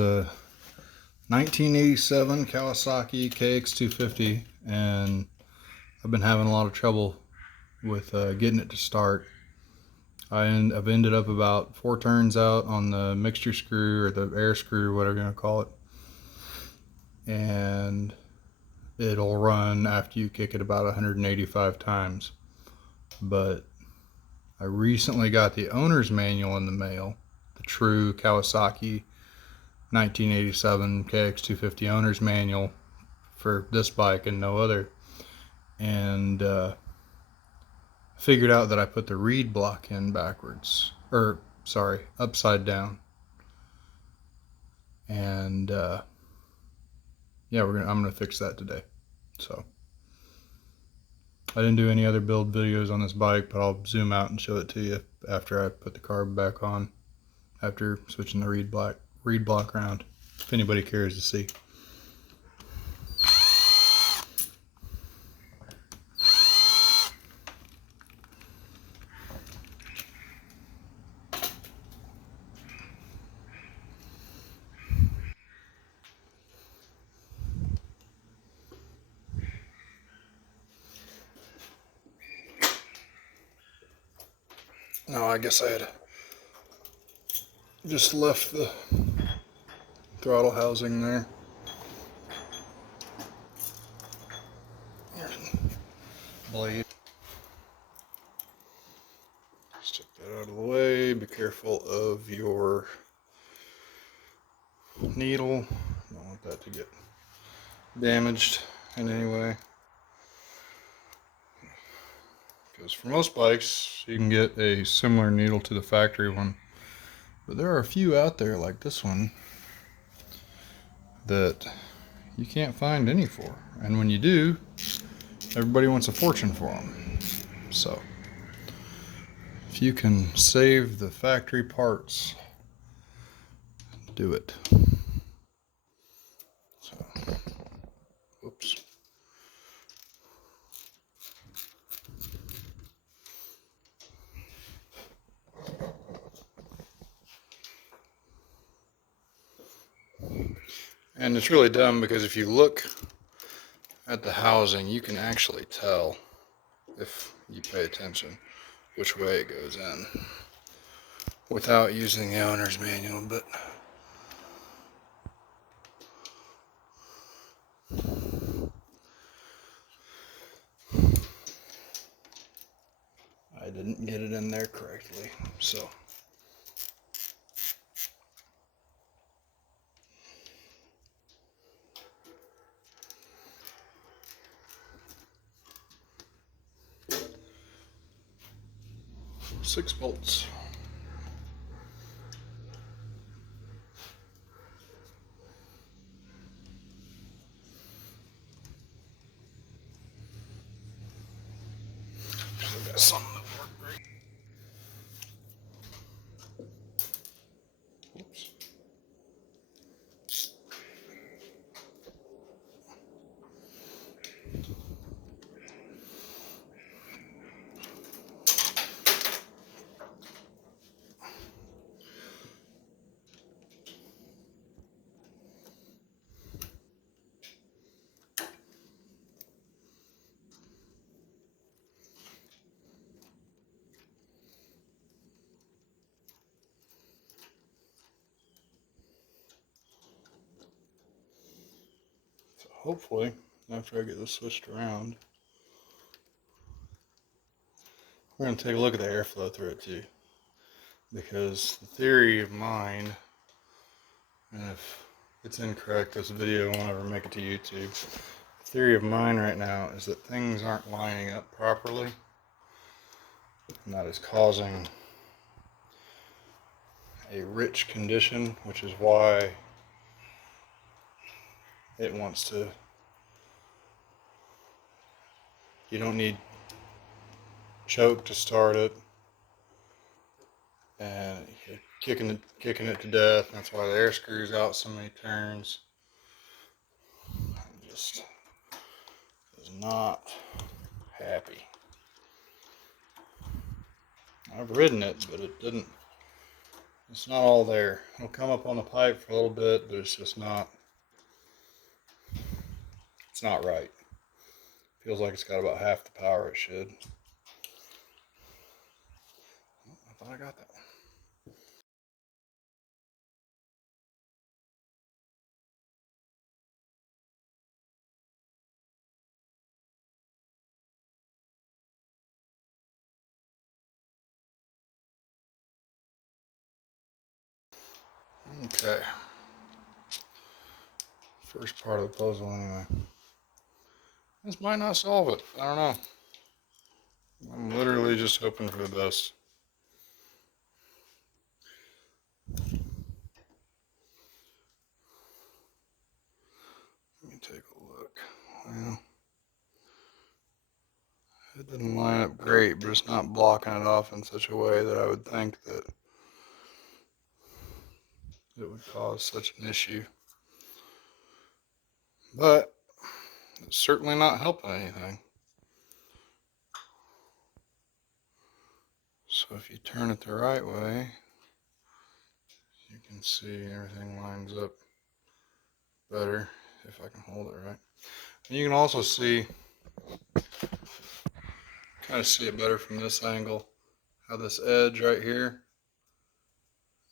a 1987 Kawasaki KX250, and I've been having a lot of trouble with getting it to start. I've ended up about 4 turns out on the mixture screw or the air screw, whatever you want to call it, and it'll run after you kick it about 185 times. But I recently got the owner's manual in the mail, the true Kawasaki 1987 KX250 owner's manual for this bike and no other, and figured out that I put the reed block in backwards, or sorry, upside down. And yeah, I'm gonna fix that today. So I didn't do any other build videos on this bike, but I'll zoom out and show it to you after I put the carb back on, after switching the reed block around, if anybody cares to see. No, I guess I had just left the throttle housing there. Blade. Just take that out of the way. Be careful of your needle. Don't want that to get damaged in any way. Because for most bikes, you can get a similar needle to the factory one. But there are a few out there, like this one, that you can't find any for. And when you do, everybody wants a fortune for them. So, if you can save the factory parts, do it. So, whoops. And it's really dumb because if you look at the housing, you can actually tell, if you pay attention, which way it goes in without using the owner's manual. But I didn't get it in there correctly, so. Six bolts. I've got something that worked great. Whoops. Hopefully, after I get this switched around, we're going to take a look at the airflow through it too. Because the theory of mine, and if it's incorrect, this video won't ever make it to YouTube. The theory of mine right now is that things aren't lining up properly, and that is causing a rich condition, which is why it wants to. You don't need choke to start it, and you're kicking it to death. That's why the air screw's out so many turns. It just is not happy. I've ridden it, but it didn't It's not all there. It'll come up on the pipe for a little bit, but it's just not, it's not right. Feels like it's got about half the power it should. I thought I got that one. Okay. First part of the puzzle anyway. This might not solve it. I don't know. I'm literally just hoping for the best. Let me take a look. Well, it didn't line up great, but it's not blocking it off in such a way that I would think that it would cause such an issue. But it's certainly not helping anything. So if you turn it the right way, you can see everything lines up better if I can hold it right. And you can also see, kind of see it better from this angle, how this edge right here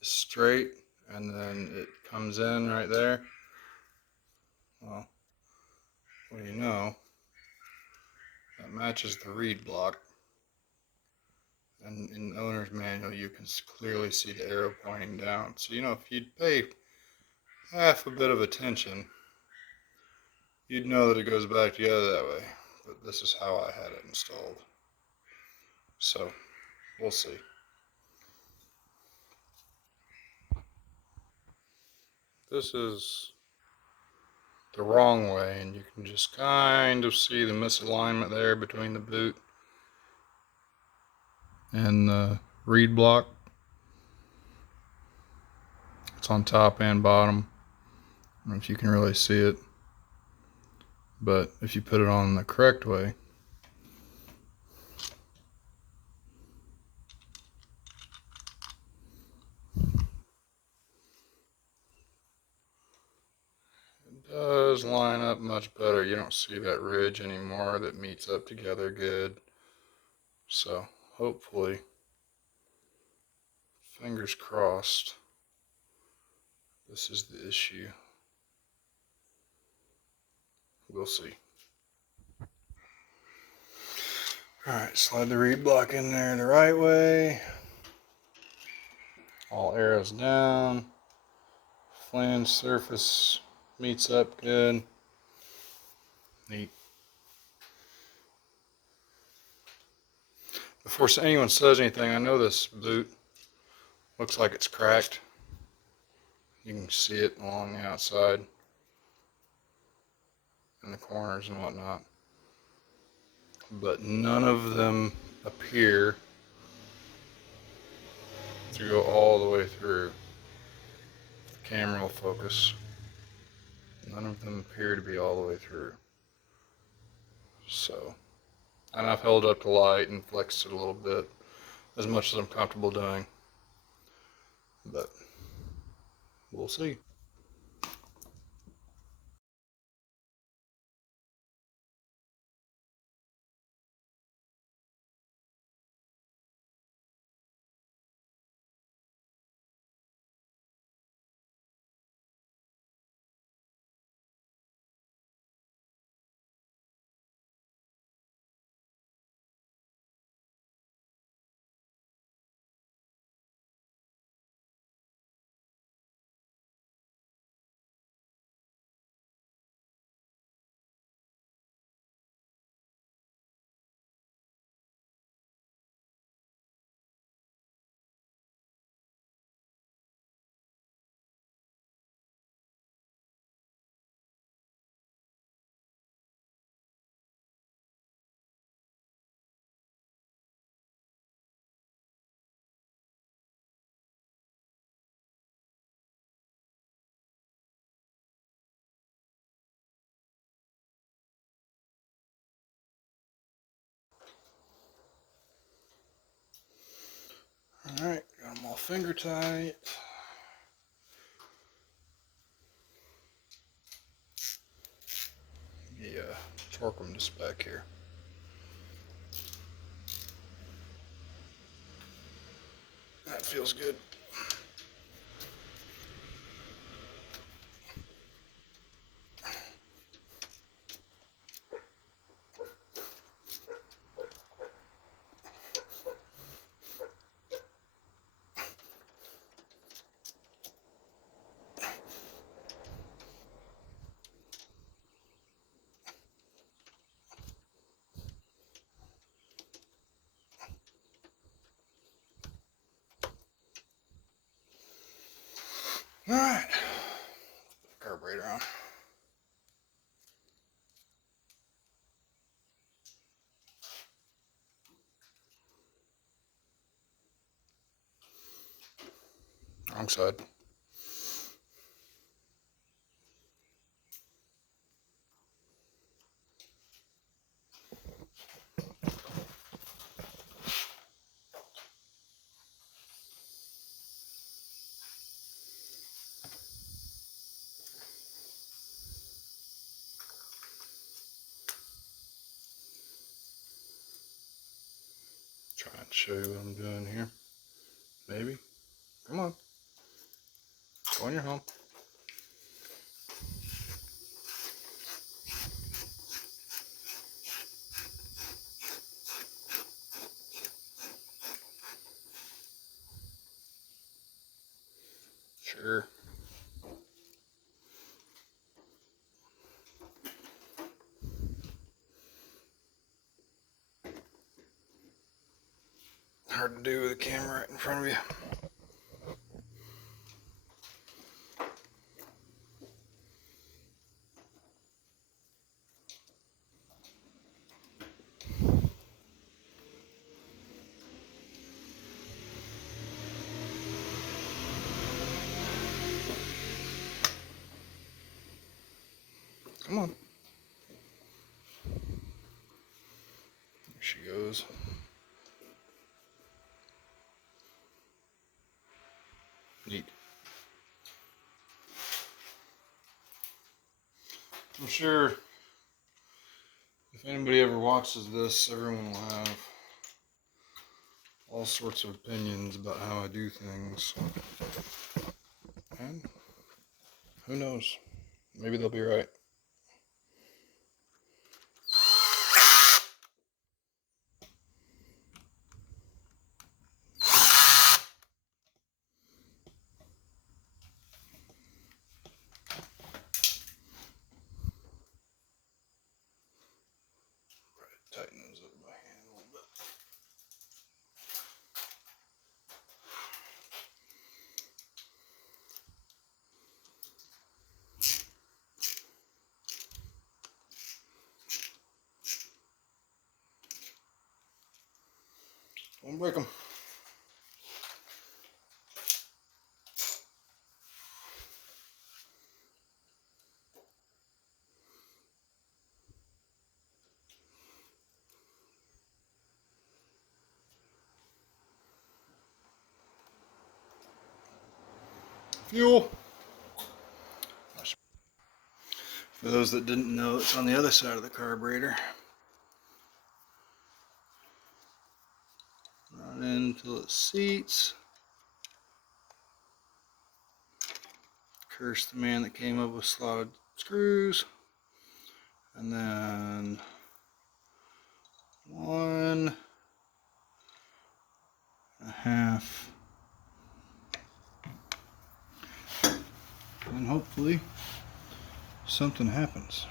is straight and then it comes in right there. Well, you know, that matches the reed block. And in the owner's manual, you can clearly see the arrow pointing down. So, you know, if you'd pay half a bit of attention, you'd know that it goes back together that way. But this is how I had it installed. So, we'll see. This is the wrong way, and you can just kind of see the misalignment there between the boot and the reed block. It's on top and bottom. I don't know if you can really see it, but if you put it on the correct way, it does line up much better. You don't see that ridge anymore that meets up together good. So hopefully, fingers crossed, this is the issue. We'll see. Alright, slide the reed block in there the right way. All arrows down. Flange surface meets up good. Neat. Before anyone says anything, I know this boot looks like it's cracked. You can see it along the outside in the corners and whatnot. But none of them appear to go all the way through. The camera will focus. None of them appear to be all the way through. So, and I've held up the light and flexed it a little bit, as much as I'm comfortable doing. But we'll see. finger tight. Yeah, torque them to spec here. That feels good. All right, carburetor on. Wrong side. Try and show you what I'm doing here. Maybe. Come on. Go on your home. Sure. Hard to do with a camera right in front of you. Come on. There she goes. Neat. I'm sure if anybody ever watches this, everyone will have all sorts of opinions about how I do things. And who knows? Maybe they'll be right. Tighten those up by hand a little bit. Don't break them. Fuel. For those that didn't know, it's on the other side of the carburetor. Run in until it seats. Curse the man that came up with slotted screws. And then 1.5. And hopefully something happens.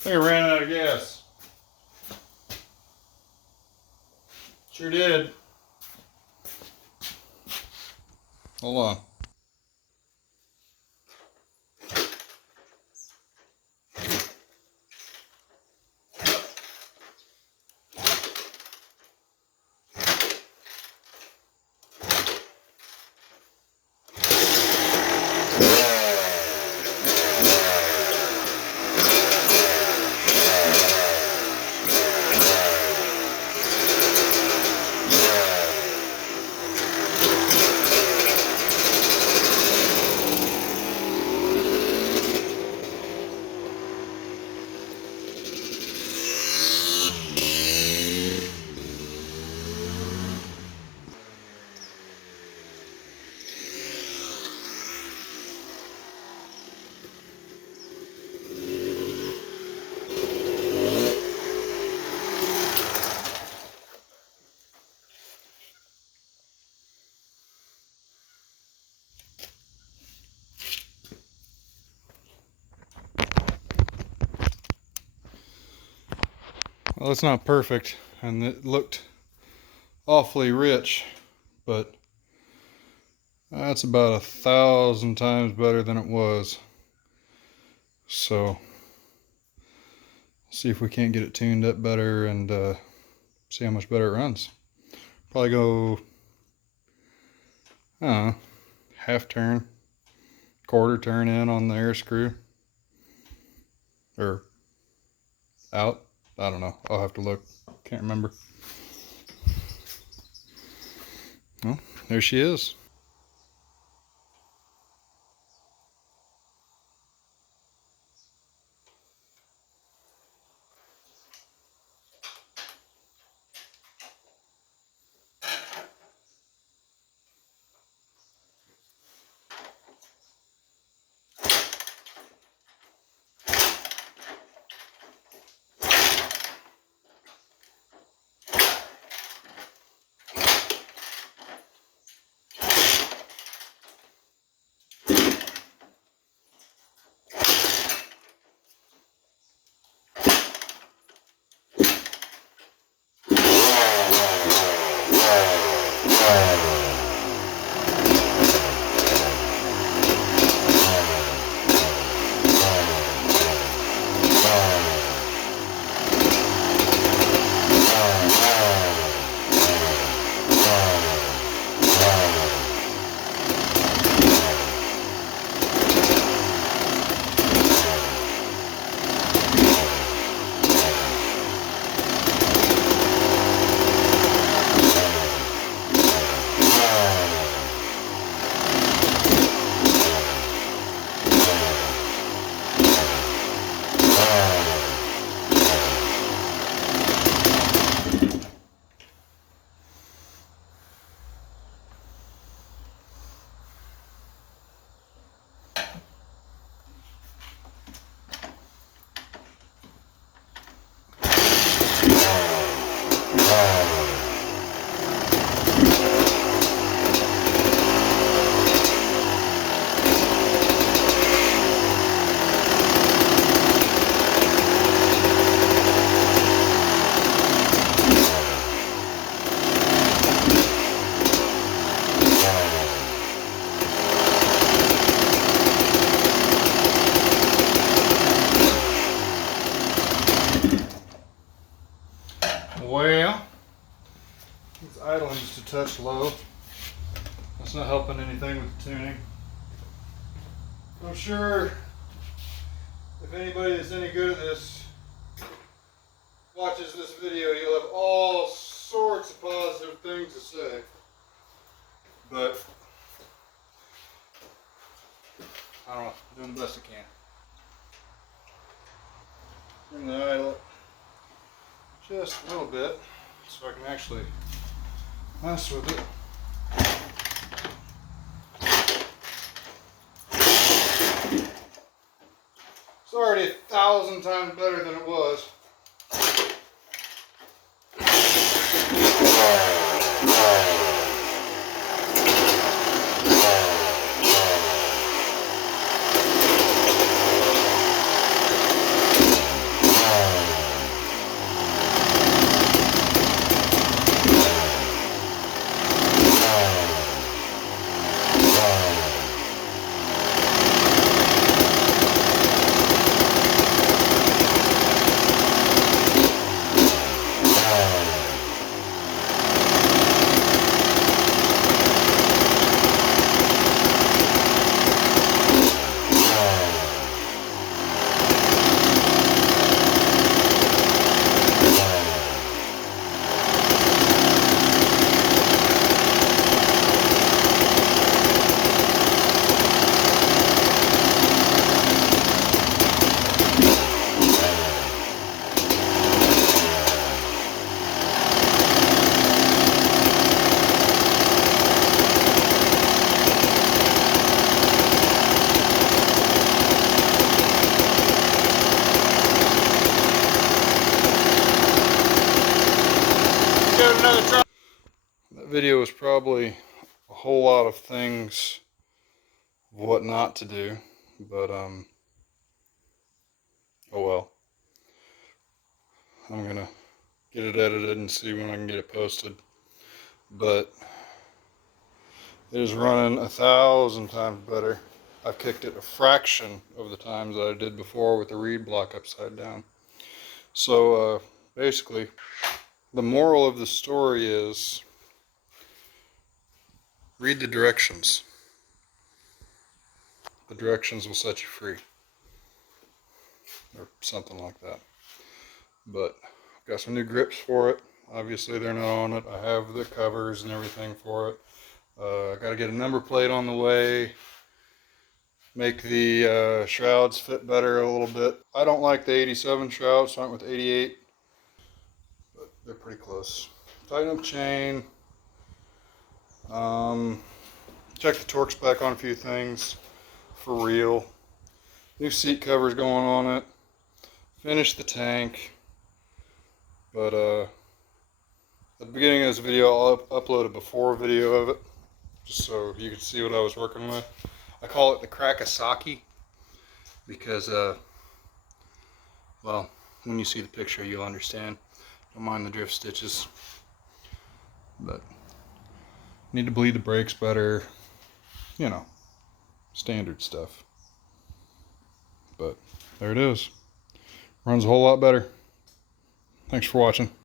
I think I ran out of gas. Sure did. Hold on. Well, it's not perfect, and it looked awfully rich, but that's about 1,000 times better than it was. So, see if we can't get it tuned up better and see how much better it runs. Probably go, I don't know, half turn, quarter turn in on the air screw, or out. I don't know. I'll have to look. Can't remember. Well, there she is. Well, it's idling just a touch low. That's not helping anything with the tuning. I'm sure if anybody that's any good at this watches this video, you'll have all sorts of positive things to say. But I don't know, I'm doing the best I can. Bring the idle up just a little bit so I can actually mess with it. It's already 1,000 times better than it was. That video was probably a whole lot of things, what not to do, but oh well. I'm gonna get it edited and see when I can get it posted. But it is running 1,000 times better. I've kicked it a fraction of the times that I did before with the reed block upside down. So basically, the moral of the story is read the directions. The directions will set you free, or something like that. But I've got some new grips for it. Obviously they're not on it. I have the covers and everything for it. I got to get a number plate on the way. Make the shrouds fit better a little bit. I don't like the 87 shrouds, so I went with 88. But they're pretty close. Tighten up chain. Check the torque spec on a few things for real. New seat covers going on it. Finish the tank. But at the beginning of this video, I'll upload a before video of it, just so you can see what I was working with. I call it the Crackasaki because, well, when you see the picture, you'll understand. Don't mind the drift stitches, but need to bleed the brakes better, you know, standard stuff. But there it is. Runs a whole lot better. Thanks for watching.